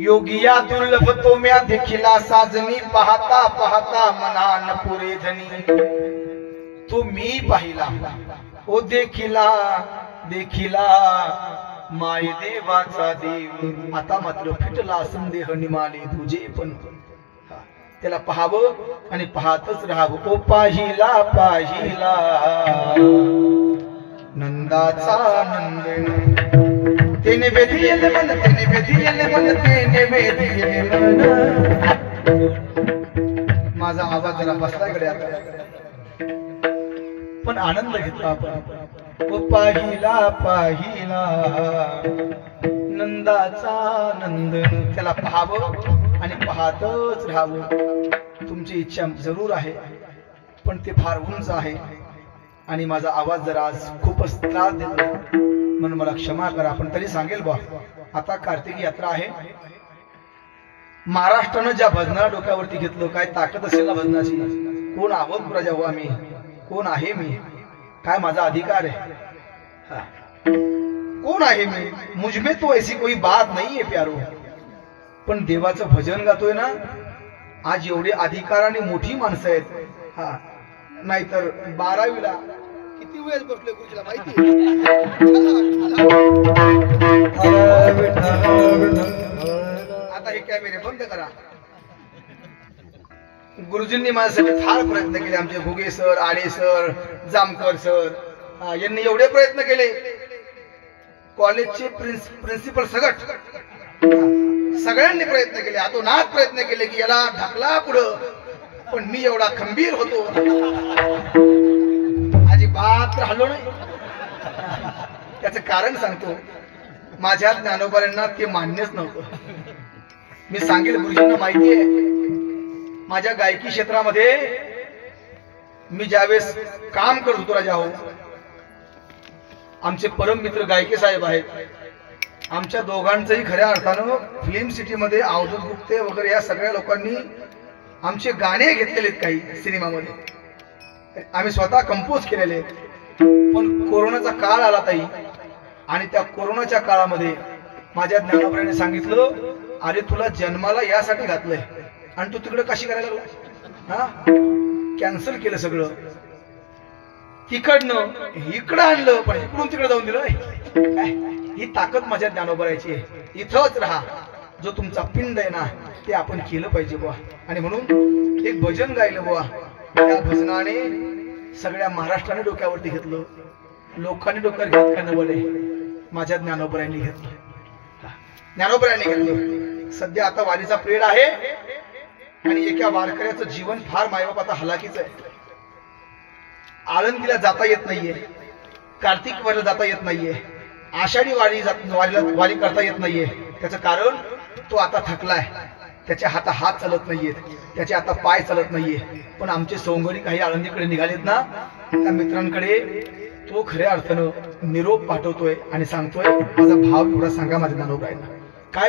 योगिया दुर्लभ तो म्या देखिला साजनी पाहता पाहता मनान पुरे धनी तो मी पाहिला ओ देखिला देखिला माय देवाचा देव आता मात्र फिटला संदेह निमाले तुझे पण त्याला पाहावं आणि पाहतच राहावं ओ पाहिला पाहिला नंदाचा नंदन तेने वेधिले मन तेने वेधिले मन तेने वेधिले मन माझा आवाज जरा बसलाय कडे आता पण आनंद घेतला आपण ओ पाहिला पाहिला नंदाचा नंदन त्याला पाहावं आणि पाहतच राहावं तुमची इच्छा जरूर आहे पण ते फार उंच आहे आणि माझा आवाज जरा आज खूपच त्रास देतो म्हणून मला क्षमा करा पण तरी सांगेल बा आता कार्तिकी यात्रा आहे महाराष्ट्रानं ज्या भजनाला डोक्यावरती घेतलं काय ताकद असेल ना भजनाची कोण आहोत राजा हो आम्ही कोण आहे मी काय माझा अधिकार आहे कोण आहे मी मुझमे तो ऐसी कोई बात नहीं है प्यारो पण देवाचं भजन गातोय ना आज एवढे अधिकाराने मोठी माणसं आहेत हा नाहीतर 12वीला किती वेळ बसले गुरुजीला माहिती आता हे कॅमेरे बंद करा गुरुजींनी माझ्यासाठी फार प्रयत्न केले आमचे घुगे सर आडे सर जामकर सर यांनी एवढे प्रयत्न केले कॉलेजचे प्रिन्सिपल सगळ्यांनी प्रयत्न केले अतोनात प्रयत्न केले की याला ढकला पुढं पण मी एवढा खंबीर होतो अजिबात राहिलो नाही त्याचं कारण सांगतो माझ्या ज्ञानोबांना ते मान्यच नव्हतं मी सांगेल गुरुजींना माहिती आहे माझ्या गायकी क्षेत्रामध्ये मी ज्यावेळेस काम करत होतो राजा हो आमचे परम मित्र गायके साहेब आहेत आमच्या दोघांचंही खऱ्या अर्थानं फिल्म सिटी मध्ये अवधूत गुप्ते वगैरे या सगळ्या लोकांनी आमचे गाणे घेतलेले आहेत काही सिनेमामध्ये आम्ही स्वतः कंपोज केलेले पण कोरोनाचा काळ आला ताई आणि त्या कोरोनाच्या काळामध्ये माझ्या ज्ञानोबांनी सांगितलं अरे तुला जन्माला यासाठी घातलंय आणि तू तिकडे कशी करायला लागला हा कॅन्सल केलं सगळं तिकडनं इकडं आणलं पण इकडून तिकडे जाऊन दिलं ही ताकद माझ्या ज्ञानोबाची आहे इथंच राहा जो तुमचा पिंड आहे ना ते आपण केलं पाहिजे बुवा आणि म्हणून एक भजन गायलं बुवा त्या भजनाने सगळ्या महाराष्ट्राने डोक्यावरती घेतलं लोकांनी डोक्यावर घेत का नवले माझ्या ज्ञानोबांनी घेतलं ज्ञानोबांनी घेतलं सध्या आता वारीचा पिरियड आहे आणि एका वारकऱ्याचं जीवन फार मायबाप आता हलाखीच आहे आळंदीला जाता येत नाहीये कार्तिक वारीला जाता येत नाहीये आषाढी वारी करता येत नाहीये त्याचं कारण तो आता थकलाय त्याच्या हात चालत नाहीयेत त्याचे आता पाय चालत नाहीये पण आमचे सौंगडी काही आळंदीकडे निघालेत ना त्या मित्रांकडे तो खऱ्या अर्थानं निरोप पाठवतोय आणि सांगतोय माझा भाव एवढा सांगा माझ्या ज्ञानोबांना